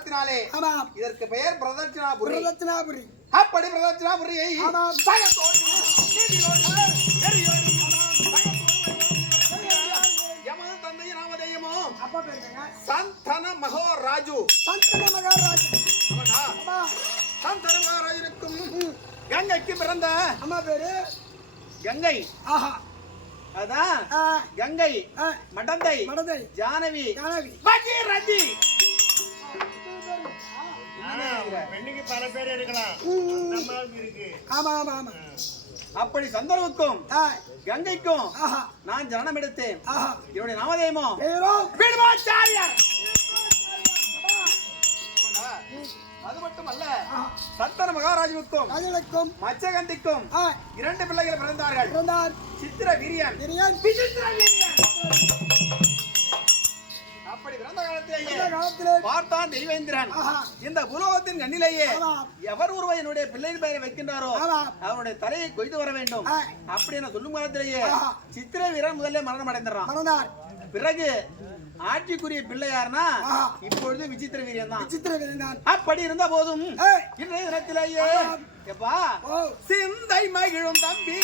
காலத்தினாலே ஆமாம். இதற்கு பெயர் பிரதட்சணாபுரி. வரதட்சணாபுரி அப்படி பிரதட்சணாபுரியை ஆமாம். பயத்தோடு எமது தந்தை நாமதேயமோ அப்பா பேருங்க. சந்தன மகோராஜு. சந்தன மகாராஜ். சந்தன மகாராஜனுக்கும். கங்கைக்கு பிறந்த அம்மா பேரு? கங்கை. ஆஹா. அதான். கங்கை. மடந்தை. மடதை ஜானவி. ஜானவி. பகீரதி பெண்ணுக்கு பல பேர் இருக்கலாம். ம், அந்த ம். மாதிரி இருக்கு. ஆமா ஆமா ஆமா. அப்படி சந்தனுவுக்கும் ஆ, கங்கைக்கும் ஆஹா. நான் ஜனனம் எடுத்தேன். விடுவாச்சாரியார் அது மட்டுமல்ல சந்தன மகாராஜுவுக்கும் ராஜனுக்கும் மச்சகந்திக்கும் இரண்டு பிள்ளைகள் பிறந்தார்கள். பிறந்தார். சித்திர வீரியன். விசித்திர வீரியன். அப்படி பிறந்த காலத்திலேயே இந்த காலத்திலே பார்த்தான் தெய்வேந்திரன் இந்த புலோகத்தின் கண்ணிலேயே. எவர் ஒருவர் என்னுடைய பிள்ளையின் பெயரை வைக்கின்றாரோ ஆமாம். அவனுடைய தலையை கொய்து வர வேண்டும். அப்படி என சொல்லும் காலத்திலேயே. சித்திர வீரன் முதல்ல மரணம் அடைந்துறான் பிறகு ஆட்சிக்குரிய பிள்ளை யாருன்னா ஆஹா. இப்பொழுது விசித்திர வீரியன் தான் விசித்திர வீரன் அப்படி இருந்த போதும். இன்றைய தினத்திலேயே. எப்பா சிந்தை மகிழும் தம்பி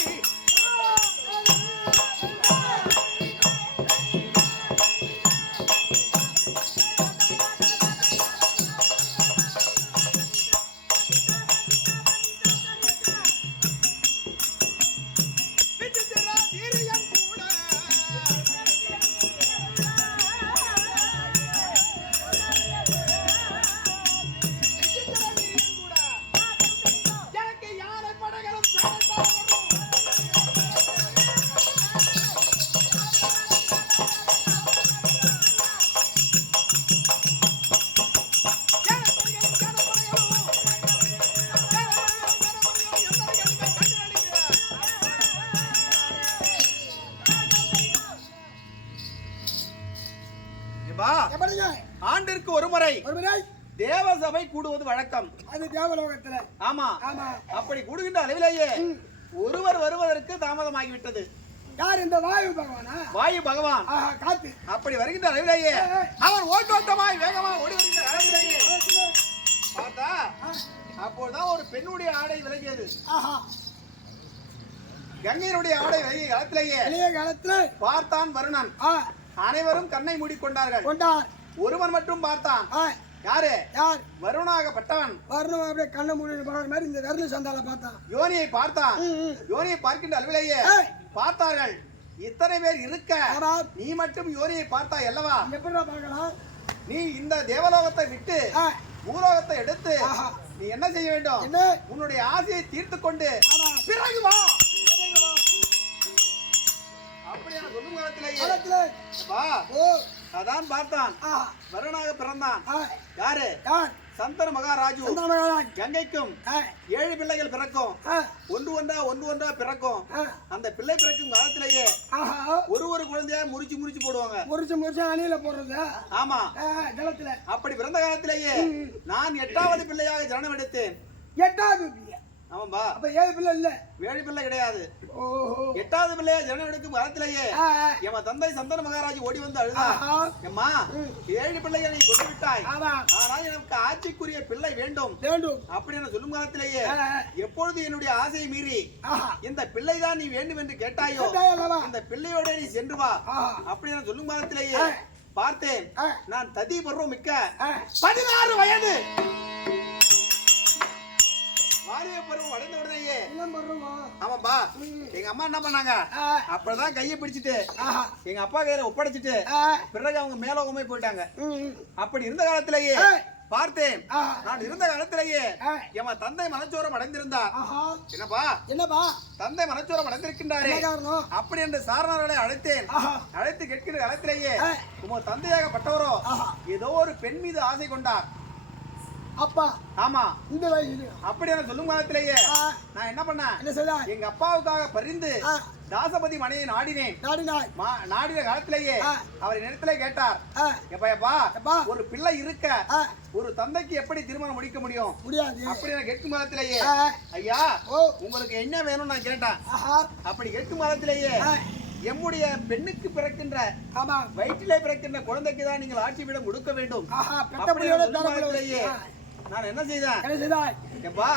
முறை முறை தேவசபை கூடுவது வழக்கம். அது தேவலோகத்துல. ஆமா. ஆமா. அப்படி கூடுகின்ற அளவிலேயே ஒருவர் வருவதற்கு தாமதமாகிவிட்டது. யார் இந்த வாயு பகவானா? வாயு பகவான். காத்து. அப்படி வருகின்ற அளவிலேயே அவன் ஓட்டோட்டமாய் வேகமா ஓடி வருகின்ற அளவிலேயே பார்த்தா அப்போதுதான் ஒரு பெண்ணுடைய ஆடை விலகியது. ஆஹா. கங்கையினுடைய ஆடை விலகிய காலத்திலேயே இளைய காலத்துல பார்த்தான் வருணன். அனைவரும் கண்ணை மூடிக்கொண்டார்கள். கொண்டார். ஒருவன் மட்டும் பார்த்தான். யாரு? யார்? வருணாகப்பட்டவன் வரணும் அப்படியே கண்ணை மூடி பார்க்குற மாதிரி இந்த விரல் சந்தால பார்த்தான். யோனியை பார்த்தான். யோனியை பார்க்கின்ற அளவிலேயே. பார்த்தார்கள். இத்தனை பேர் இருக்க. நீ மட்டும் யோனியை பார்த்தாய் அல்லவா? எப்படிடா பார்க்கலாம்? நீ இந்த தேவலோகத்தை விட்டு பூலோகத்தை எடுத்து. நீ என்ன செய்ய வேண்டும்? உன்னுடைய ஆசையை தீர்த்து கொண்டு பிறகு வா. அப்படியான சொல்லும் காலத்திலேயே காலத்துல. வா. ஓ. அதான் பார்த்தான். வருணாக பிறந்தான். யாரு? சந்தன மகாராஜு. கங்கைக்கும் ஏழு பிள்ளைகள் பிறக்கும். ஒன்று ஒன்றா ஒன்று ஒன்றா பிறக்கும். அந்த பிள்ளை பிறக்கும் காலத்திலேயே ஆஹா. ஒரு ஒரு குழந்தையா முறிச்சு முறிச்சு போடுவாங்க. முறிச்சு முறிச்சு அணியில போடுறது? ஆமா. ஜலத்துல. அப்படி பிறந்த காலத்திலேயே நான் எட்டாவது பிள்ளையாக ஜனனம் எடுத்தேன். எட்டாவது ஆமாம்பா. அப்ப ஏழு பிள்ளை இல்ல? ஏழு பிள்ளை கிடையாது. எட்டாவது பிள்ளையா ஜனனம் எடுக்கும் காலத்திலேயே எம தந்தை சந்தன மகாராஜ் ஓடி வந்து அழுதா? எம்மா ஏழு பிள்ளைகளை நீ கொண்டு விட்டாய் ஆனால் எனக்கு ஆட்சிக்குரிய பிள்ளை வேண்டும். வேண்டும். அப்படி என சொல்லும் காலத்திலேயே. எப்பொழுது என்னுடைய ஆசையை மீறி இந்த பிள்ளை தான் நீ வேண்டும் என்று கேட்டாயோ இந்த பிள்ளையோட நீ சென்று வா. அப்படி என சொல்லும் காலத்திலேயே. பார்த்தேன். நான் ததி பருவம் மிக்க. பதினாறு வயது. வாலிப பருவம் அடைந்த உடனேயே? ஆமாப்பா. எங்க அம்மா என்ன பண்ணாங்க? அப்பதான் கையை பிடிச்சிட்டு எங்க அப்பா கையில ஒப்படைச்சிட்டு பிறகு அவங்க மேலோகமே போயிட்டாங்க. அப்படி இருந்த காலத்திலேயே. பார்த்தேன். நான் இருந்த காலத்திலேயே. எம தந்தை மனச்சோரம் அடைந்திருந்தார் ஆஹா. என்னப்பா? என்னப்பா? தந்தை மனச்சோரம் அடைந்திருக்கின்றாரே. அப்படி என்று சாரணர்களை அழைத்தேன். அழைத்து கேட்கிற காலத்திலேயே. உம தந்தையாகப்பட்டவரோ ஏதோ ஒரு பெண் மீது ஆசை கொண்டார். அப்பா. ஆமா. இந்த அப்படி என சொல்லும் காலத்திலேயே நான் என்ன பண்ணேன்? என்ன செய்தாய் எங்க அப்பாவுக்காக பரிந்து தாசபதி மனையை நாடினேன். நாடினாய். நாடின காலத்திலேயே. அவர் இடத்துல கேட்டார் எப்பா. ஒரு பிள்ளை இருக்க ஒரு தந்தைக்கு எப்படி திருமணம் முடிக்க முடியும்? முடியாது. அப்படி நான் கேட்கும் காலத்திலேயே ஐயா உங்களுக்கு என்ன வேணும்னு நான் கேட்டேன். அப்படி கேட்கும் காலத்திலேயே எம்முடைய பெண்ணுக்கு பிறக்கின்ற ஆமா. வயிற்றிலே பிறக்கின்ற குழந்தைக்கு தான் நீங்கள் ஆட்சி விடம் கொடுக்க வேண்டும். நான் என்ன செய்தேன்? என்ன செய்தாய்? எப்பா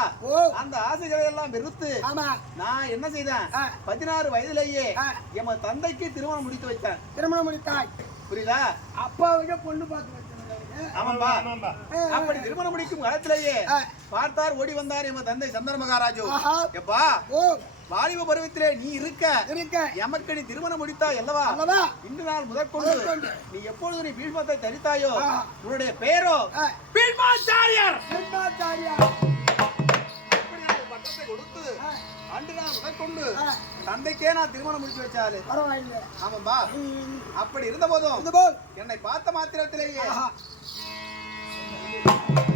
அந்த ஆசைகளை எல்லாம் வெறுத்து ஆமா. நான் என்ன செய்தேன். பதினாறு வயதிலேயே. எம தந்தைக்கு திருமணம் முடித்து வைத்தேன். திருமணம் முடித்தாய். புரியுதா? அப்பாவுக்கு பொண்ணு பார்த்து அப்படி திருமணம் முடிக்கும் காலத்திலேயே. பார்த்தார் ஓடி வந்தார் எம தந்தை சந்தன மகாராஜு எப்பா ஓ. வாலிப பருவத்திலே நீ இருக்க. இருக்க. எமக்கு நீ திருமணம் முடித்தா அல்லவா? இன்று நாள் முதற்கொண்டு. நீ எப்பொழுது நீ பீஷ்மத்தை தரித்தாயோ. உன்னுடைய பெயரோ பீஷ்மாச்சாரியர்! பட்டத்தை கொடுத்து அன்று நான் முதற்கொண்டு தந்தைக்கே நான் திருமணம் முடிச்சு வச்சாலு பரவாயில்லை. ஆமாம்பா. அப்படி இருந்த போதும் என்னை பார்த்த மாத்திரத்திலேயே ஆஹா இந்த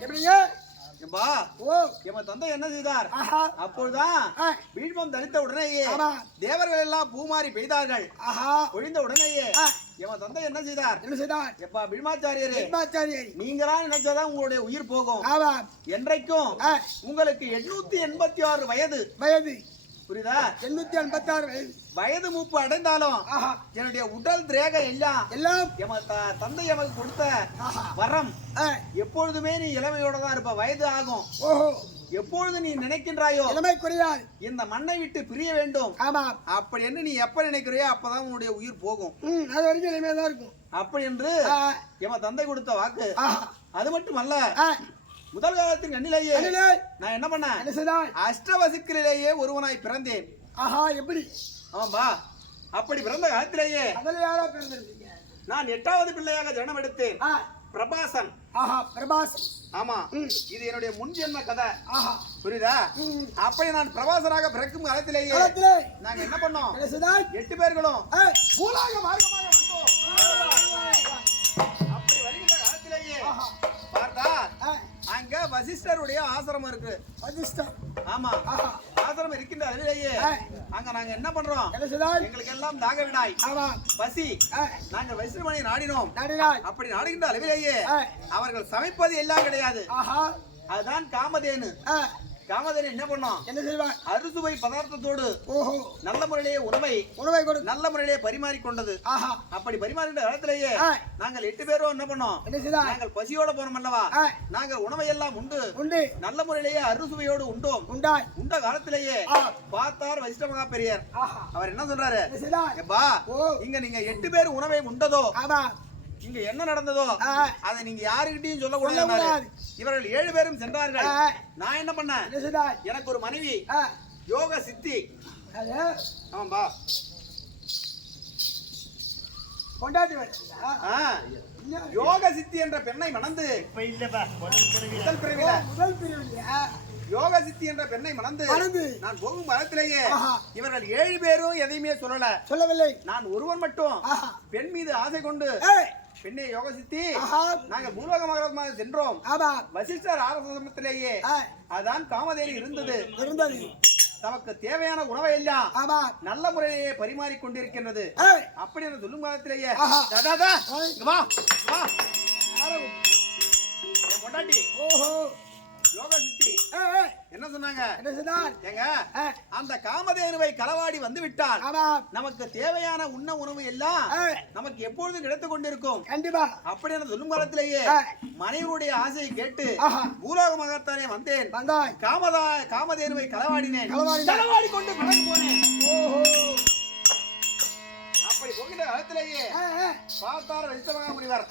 எப்படிங்க? ஏம்பா, ஓ. எம தந்தை என்ன செய்தார்? அப்பொழுதுதான் பீஷ்மம் தரித்த உடனேயே. தேவர்கள் எல்லாம் பூமாரி பெய்தார்கள். ஆஹா. ஒழிந்த உடனேயே ஆ, எம தந்தை என்ன செய்தார்? என்ன செய்தார்? எப்பா பீஷ்மாச்சாரியரே பெண்ணாச்சாரியை நீங்களா நினைச்சாதான் உங்களுடைய உயிர் போகும். ஆமா. என்றைக்கும் உங்களுக்கு எண்ணூத்தி எண்பத்தி ஆறு வயது. வயது. புரியுதா? எண்ணூத்தி எண்பத்தி ஆறு வயது மூப்பு அடைந்தாலும் என்னுடைய உடல் திரேகம் எல்லாம் எல்லாம். தந்தை எமக்கு கொடுத்த வரம். எப்பொழுதுமே நீ இளமையோட தான் இருப்ப வயது ஆகும். ஓஹோ. எப்பொழுது நீ நினைக்கின்றாயோ இளமை குறையாது இந்த மண்ணை விட்டு பிரிய வேண்டும். ஆமா. அப்படி என்று நீ எப்ப நினைக்கிறியோ அப்பதான் உன்னுடைய உயிர் போகும். அது வரைக்கும் இனிமே தான் இருக்கும். அப்படி என்று எம தந்தை கொடுத்த வாக்கு. அது மட்டுமல்ல முதல் காலத்தின் கண்ணிலேயே நான் என்ன பண்ணேன்? அஷ்டவசுக்களிலேயே ஒருவனாய் பிறந்தேன். ஆஹா எப்படி? ஆமாம்பா அப்படி பிறந்த காலத்திலேயே அதில் யாரா பிறந்திருக்கீங்க நான் எட்டாவது பிள்ளையாக ஜனனம் எடுத்தேன். பிரபாசன். ஆஹா பிரபாஸ் ஆமா. இது என்னுடைய முன் ஜென்ம கதை. ஆஹா. புரியுதா. அப்படி நான் பிரபாசனாக பிறக்கும் காலத்திலேயே காலத்திலே. நாங்க என்ன பண்ணோம்? எட்டு பேர்களும் பூலாக மார்க்கமாக வந்தோம். அப்படி வருகின்ற காலத்திலேயே. பார்த்தா அங்க வசிஷ்டருடைய ஆசிரமம் இருக்கு. அதிர்ஷ்டம் ஆமா. ஆஹா. ஆசிரமம் இருக்கின்ற அளவிலேயே அங்க நாங்க என்ன பண்றோம்? எங்களுக்கு எல்லாம் தாக விடாய். பசி. நாங்கள் வைஷ்ணவனை நாடினோம். அப்படி நாடுகின்ற அளவிலேயே அவர்கள் சமைப்பது எல்லாம் கிடையாது. ஆஹா. அதுதான் காமதேனு. காமதேனு என்ன பண்ணோம்? என்ன செய்வாய் அறுசுவை பதார்த்தத்தோடு ஓஹோ. நல்ல முறையிலேயே உணவை உணவை கொடு. நல்ல முறையிலே பரிமாறிக்கொண்டது ஆஹா. அப்படி பரிமாறுகின்ற காலத்திலேயே. நாங்கள் எட்டு பேரும் என்ன பண்ணோம்? என்ன செய்தாய்? நாங்கள் பசியோட போனோம் அல்லவா. நாங்கள் உணவை எல்லாம் உண்டு. உண்டு. நல்ல முறையிலேயே அறுசுவையோடு உண்டோம். உண்டாய். உண்ட காலத்திலேயே. பார்த்தார் வைஷ்ணவகா பெரியார் ஆஹா. அவர் என்ன சொல்றாரு? எப்பா இங்க நீங்க எட்டு பேர் உணவை உண்டதோ? ஆமா. இங்க என்ன நடந்ததோ. அதை நீங்க யாருகிட்டயும் சொல்லக்கூடாது. இவர்கள் ஏழு பேரும் சென்றார்கள். நான் என்ன பண்ணேன்? எனக்கு ஒரு மனைவி யோக சித்தி. அது? ஆமாம்பா. யோக சித்தி என்ற பெண்ணை மணந்து முதல் பிறகு முதல் பிரிவுலையா யோக சித்தி என்ற பெண்ணை மணந்து. நான் போகும் காலத்திலேயே ஆஹா. இவர்கள் ஏழு பேரும் எதையுமே சொல்லல. சொல்லவில்லை. நான் ஒருவன் மட்டும் பெண் மீது ஆசை கொண்டு பெண்ணே யோக சித்தி ஆஹா. நாங்கள் பூலோகமாக சென்றோம். ஆமா. வசிஷ்டர் ஆரம்பத்திலேயே ஆ, அதான் காமதேனி இருந்தது. இருந்தது. தமக்கு தேவையான உணவை எல்லாம் ஆமா. நல்ல முறையிலேயே பரிமாறிக் கொண்டிருக்கின்றது. அப்படி என்று சொல்லும் காலத்திலேயே வா வா. பொண்டாட்டி. ஓஹோ. யோக சித்தி. என்ன சொன்னாங்க? என்ன அந்த காமதேனுவை களவாடி வந்து விட்டால் நமக்கு தேவையான உண்ண உணவு எல்லாம் நமக்கு எப்பொழுதும் கிடைத்துக் கொண்டிருக்கும். கண்டிப்பா. அப்படி என்று சொல்லும் காலத்திலேயே. மனைவியுடைய ஆசையை கேட்டு வந்தேன். வந்தாய். காமதா காமதேனுவை களவாடினேன். களவாடி கொண்டு பணம் போனேன். ஓஹோ அப்படி போகின்ற காலத்திலேயே பார்த்தார் வைத்தமகா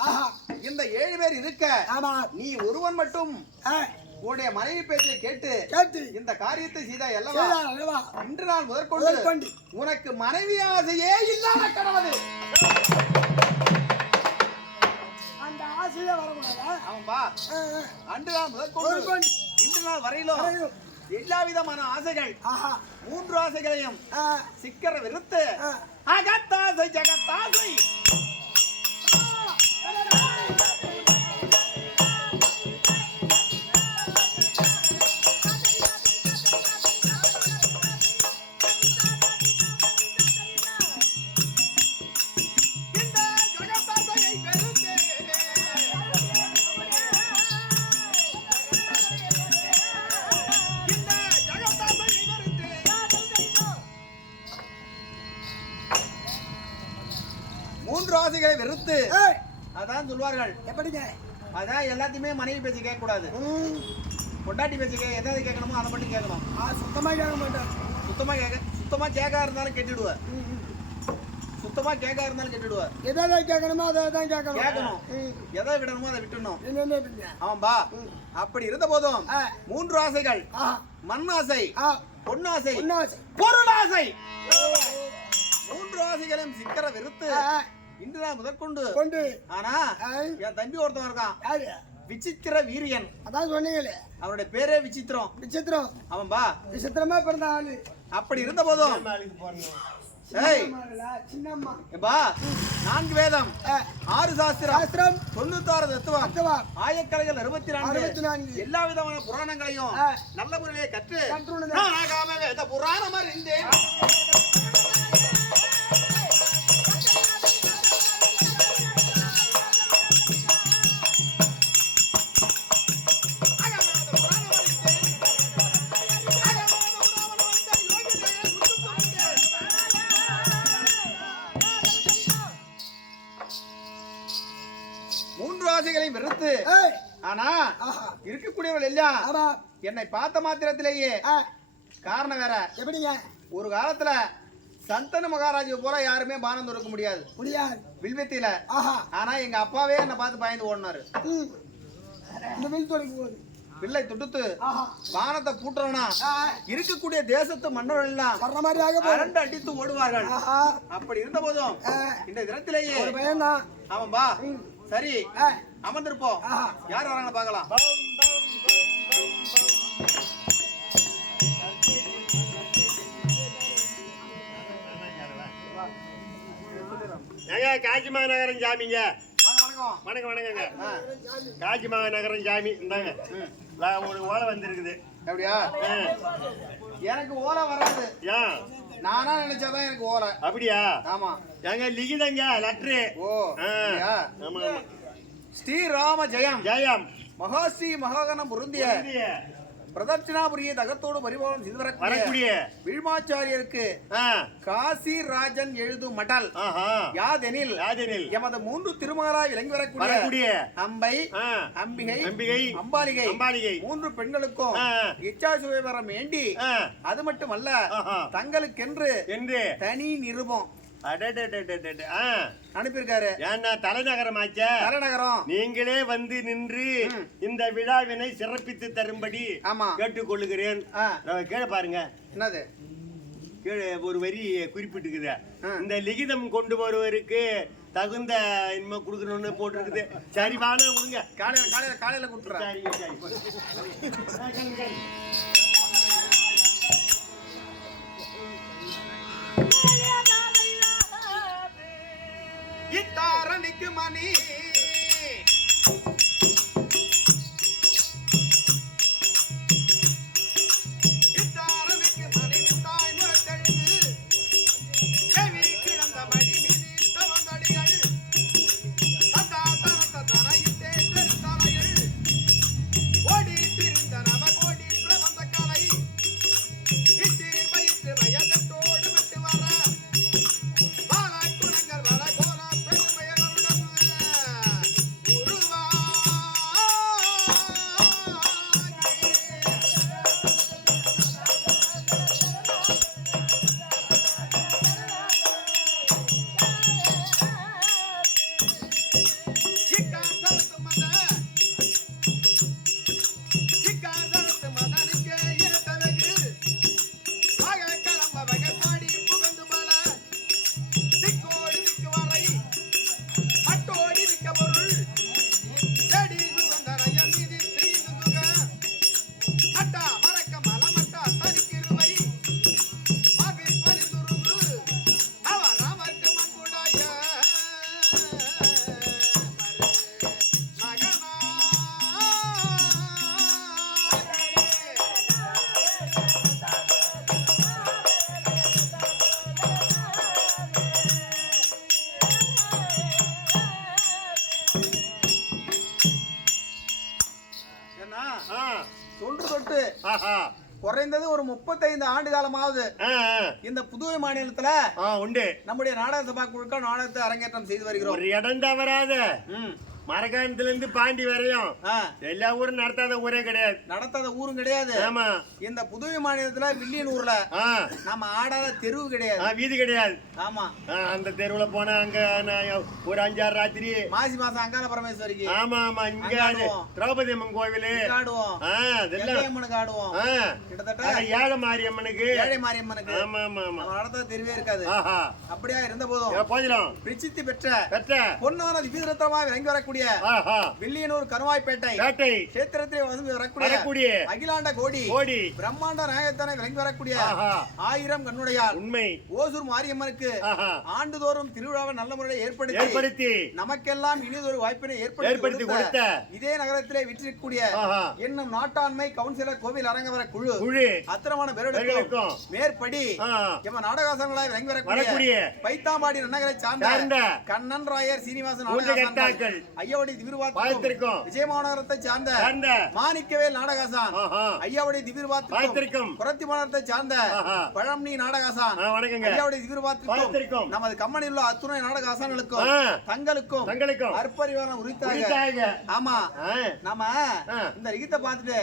ஆஹா. இந்த ஏழு பேர் இருக்க ஆமா. நீ ஒருவன் மட்டும் உன்னுடைய மனைவி பேச்சை கேட்டு கேட்டு. இந்த காரியத்தை செய்தாய் அல்லவா? இன்று நாள் முதற்கொண்டு உனக்கு மனைவி ஆசையே இல்லாத கடவுள் அந்த ஆசையே வரக்கூடாதா? ஏய், அன்று நாள் முதற்கொண்டு இன்று நாள் வரையிலும். எல்லா விதமான ஆசைகள் ஆஹா. மூன்று ஆசைகளையும் சிக்கர விருத்து ஆ. அகத்தாசை ஜகத்தாசை எப்படிங்க அதான் எல்லாத்தையுமே மனைவி பேச்சு கேட்க கூடாது பொண்டாட்டி பேச்சு கே எதாவது கேட்கணுமோ அதை மட்டும் கேட்கணும். ஆ, சுத்தமா கேட்க மாட்டேன். சுத்தமா கேட்க சுத்தமா கேட்கா இருந்தாலும் கேட்டுடுவ. ம், ம். சுத்தமா கேட்கா இருந்தாலும் கேட்டுடுவ. எதை கேட்கணுமோ அதை தான் கேட்கணும். கேட்கணும். எதை விடணுமோ அதை விட்டுணும்? ஆமாம்பா அப்படி இருந்த போதும் மூன்று ஆசைகள். மண் ஆசை பொன்னாசை ஆசை மூன்று ஆசைகளையும் சிக்கர வெறுத்து ஆ, ஆ, இன்று நான் முதற்கொண்டு. கொண்டு. ஆனா என் தம்பி ஒருத்தன் இருக்கான். யாரு? விசித்திர வீரியன். அதான் சொன்னீங்களே. அவனுடைய பேரே விசித்திரம். விசித்திரம். அவன்பா விசித்திரமா பிறந்த ஆளு அப்படி இருந்த போதும் நான்கு வேதம். ஆறு சாஸ்திரம். சாஸ்திரம். தொண்ணூத்தாறு தத்துவம். அத்தவா ஆயக்கலைகள் அறுபத்தி நான்கு நான்கு எல்லா விதமான புராணங்களையும். நல்ல முறையிலே கற்று புராணம் அறிந்தேன் எல்லாம் ஆமா. என்னை பார்த்த மாத்திரத்திலேயே. ஆ, காரணம் வேற. எப்படிங்க? ஒரு காலத்துல சந்தன மகாராஜா போல யாருமே பானம் தொடுக்க முடியாது. முடியாது. வில்வத்தில ஆஹா. ஆனா எங்க அப்பாவே என்னை பார்த்து பயந்து ஓடினாரு. பிள்ளை தொடுத்து பூட்டுறனா ஆ, இருக்கக்கூடிய தேசத்து மன்னர்கள் எல்லாம் அரண்டு அடித்து ஓடுவார்கள். ஆஹா. அப்படி இருந்த போதும் இந்த தினத்திலேயே ஒரு பையன் தான். அவன் பா சரி ஆ, அமர்ந்திருப்போம். ஆஹா. யார் வராங்கன்னு பார்க்கலாம். ஏங்க காஞ்சி மாநகரம் சாமிங்க வாங்க வணக்கம். வணக்கம் வணக்கங்க. ஆ, காஞ்சி மாநகரம் சாமி இந்தாங்க ஒரு ஓலை வந்திருக்குது. அப்படியா. எனக்கு ஓலை வராது. ஏன் நானா நினைச்சாதான் எனக்கு ஓலை. அப்படியா? ஆமா. ஏங்க லிகிதங்க லெட்ரு. ஓ? ஆமா ஸ்ரீராம ஜெயம். ஜெயம் மகாஸ்ரீ மகாகணம் பொருந்திய. பிரதட்சிணாபுரியை தகத்தோடு பரிபாலனம் செய்து வரக்கூடிய விழ்மாச்சாரியருக்கு. காசி ராஜன் எழுதும் மடல் யாதெனில் யாதெனில் எமது மூன்று திருமகளாய் விளங்கி வரக்கூடிய அம்பை. அம்பிகை அம்பிகை அம்பாலிகை அம்பாலிகை மூன்று பெண்களுக்கும் ஆ. இச்சாசுவை வரம் வேண்டி. அது மட்டுமல்ல. தங்களுக்கென்று என்று தனி நிருபம். அனுப்பியிருக்காரு. ஏன்னா தலைநகரமாச்ச. தலைநகரம். நீங்களே வந்து நின்று இந்த விழாவினை சிறப்பித்து தரும்படி ஆமா. கேட்டுக்கொள்ளுகிறேன். கீழே பாருங்க. என்னது? கீழே ஒரு வரி குறிப்பிட்டுக்குது. இந்த லிகிதம் கொண்டு வருவருக்கு தகுந்த இனிமே கொடுக்கணும்னு போட்டிருக்குது. சரி வாங்க விடுங்க. காலையில காலையில காலையில கொடுத்துறேன் சரி. இத்தாரணிக்கு மணி. ஆண்டு காலமாவது. இந்த புதுவை மாநிலத்துல உண்டு. நம்முடைய நாடக சபா குழுக்கள் நாடகத்தை அரங்கேற்றம் செய்து வருகிறோம். இடம் தவறாத. மரகாணத்துல இருந்து பாண்டி வரையும். எல்லா ஊரும் நடத்தாத ஊரே கிடையாது. நடத்தாத ஊரும் கிடையாது. ஆமா. இந்த புதுவை மாநிலத்துல வில்லியனூர்ல ஆ. நம்ம ஆடாத தெருவு கிடையாது. வீதி கிடையாது. ஆமா. அந்த தெருவுல போனா அங்க ஒரு அஞ்சாறு ராத்திரி. மாசி மாசம் அங்காள பரமேஸ்வரிக்கு. ஆமா ஆமா இங்க. திரௌபதி அம்மன் கோவிலு. ஆடுவோம் எல்லையம்மனுக்கு ஆடுவோம். கிட்டத்தட்ட ஏழை மாரியம்மனுக்கு. ஏழை மாரியம்மனுக்கு. ஆமா ஆமா ஆமா. நடத்தாத தெருவே இருக்காது. அப்படியா இருந்த போதும். போதிலும் பிரசித்தி பெற்ற பெற்ற. பொன்னான திவ்யரத்னமாக விளங்கி வரக்கூடிய ஆஹா. வில்லியனூர் கருவாய்ப்பேட்டை வேட்டை கஷேத்திரத்திலே வந்து வரக்கூடிய அகிலாண்ட கோடி கோடி. பிரம்மாண்ட நாயகத்தான விளங்கி வரக்கூடிய ஆயிரம் கண்ணுடையார் உண்மை. ஓசூர் மாரியம்மனுக்கு ஆண்டுதோறும் திருவிழாவை நல்ல முறையில் ஏற்படுத்தி ஏற்படுத்தி நமக்கெல்லாம் இனிதொரு வாய்ப்பினை ஏற்படுத்தி கொடுத்த இதே நகரத்திலே விற்றிருக்கக்கூடிய என்னும் நாட்டாண்மை கவுன்சிலர் கோவில் அரங்கவர குழு குழு. அத்திரமான பேர்களுக்கும் மேற்படி எம நாடகாசங்களாய் விளங்கி வரக்கூடிய பைத்தாம்பாடி நன்னகரை சார்ந்த கண்ணன் ராயர் சீனிவாசன் மூன்று நாடகாசான்கள் கர்த்தாக்கள் ஐயாவடி திவிர்வாத்திற்கும் விஜயமாநகரத்தை சார்ந்த. மாணிக்கவேல் நாடகாசான் ஆஹா. ஐயாவடி திவிர்வாத்திற்கும் குரத்தி மாநகரத்தை சார்ந்த பழம்னி நாடகாசான் ஆ வணக்கங்க. ஐயாவடி திவிர்வாத்திற்கும் நமது கம்பெனியில் உள்ள அத்துணை நாடகாசான்களுக்கும் தங்களுக்கும் தங்களுக்கும். அற்பறிவான உரித்தாக. ஆமா. நாம. இந்த ரிகித்தை பார்த்துட்டு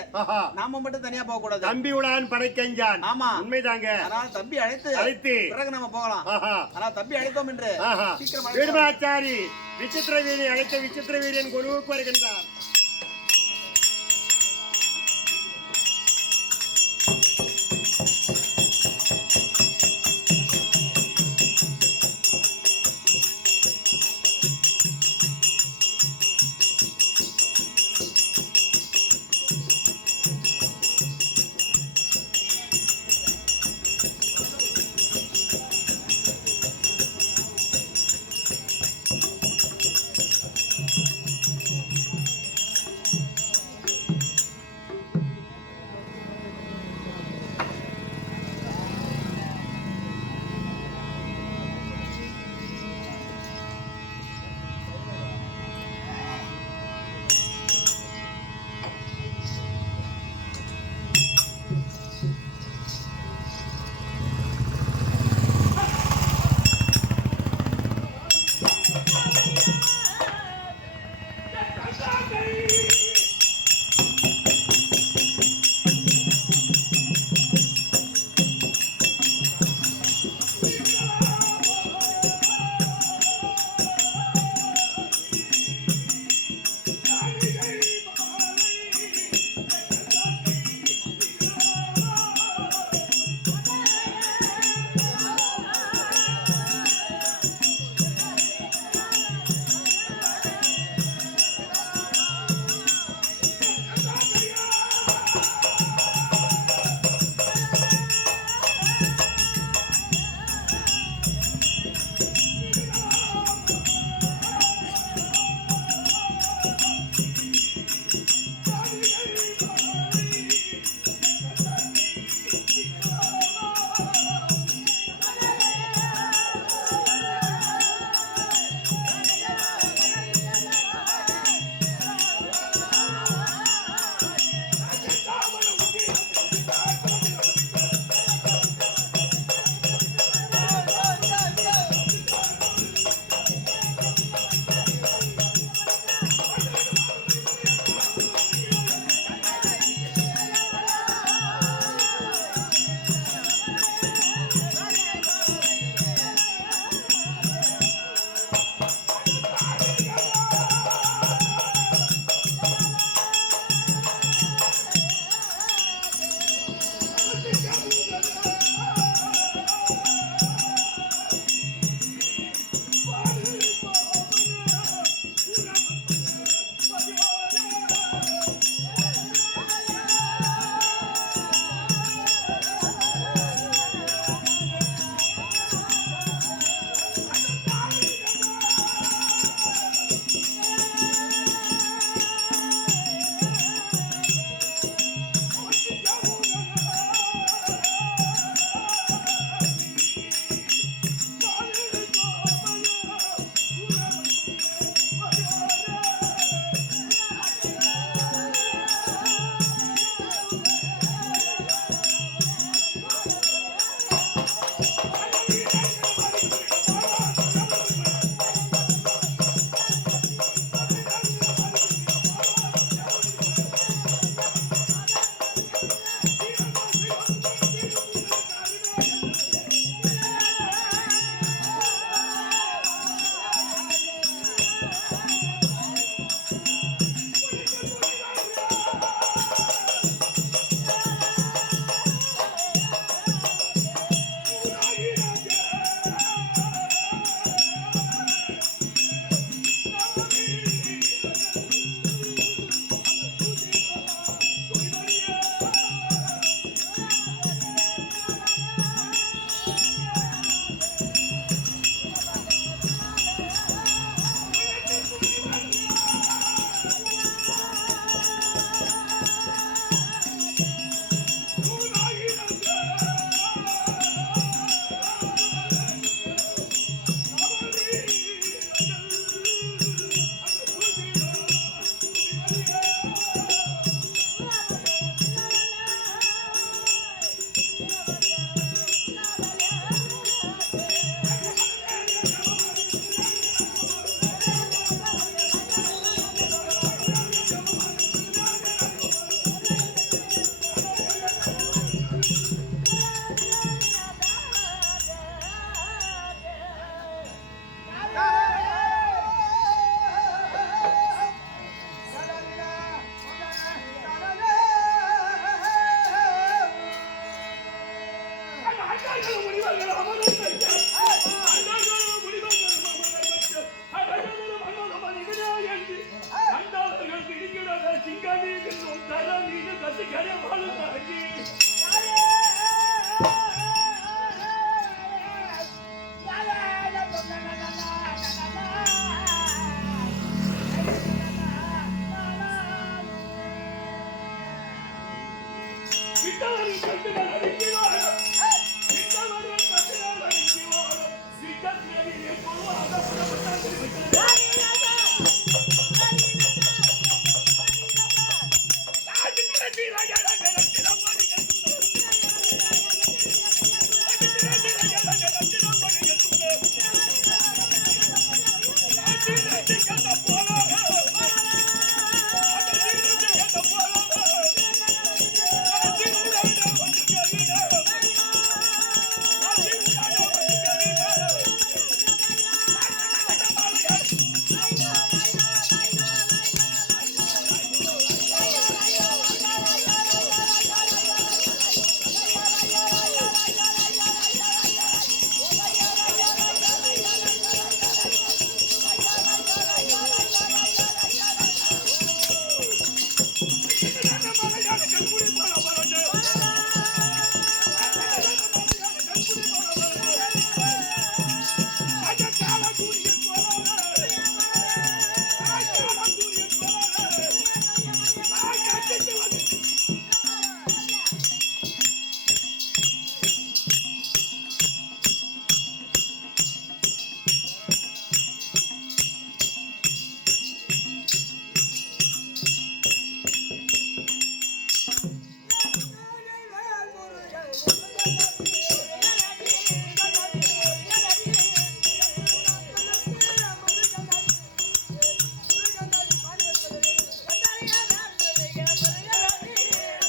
நாம மட்டும் தனியா போக கூடாது. தம்பி உடான் படைக்கஞ்சான் ஆமா. உண்மைதாங்க. அதனால தம்பி அழைத்து அழைத்து. பிறகு நம்ம போகலாம். ஆனா தம்பி அழைத்தோம் என்று சீக்கிரம். வீடுமாச்சாரி. விசித்திர வீரி அழைத்த விசித்திர திருமண வீரியன் குழுவுக்கு வருகின்றார்.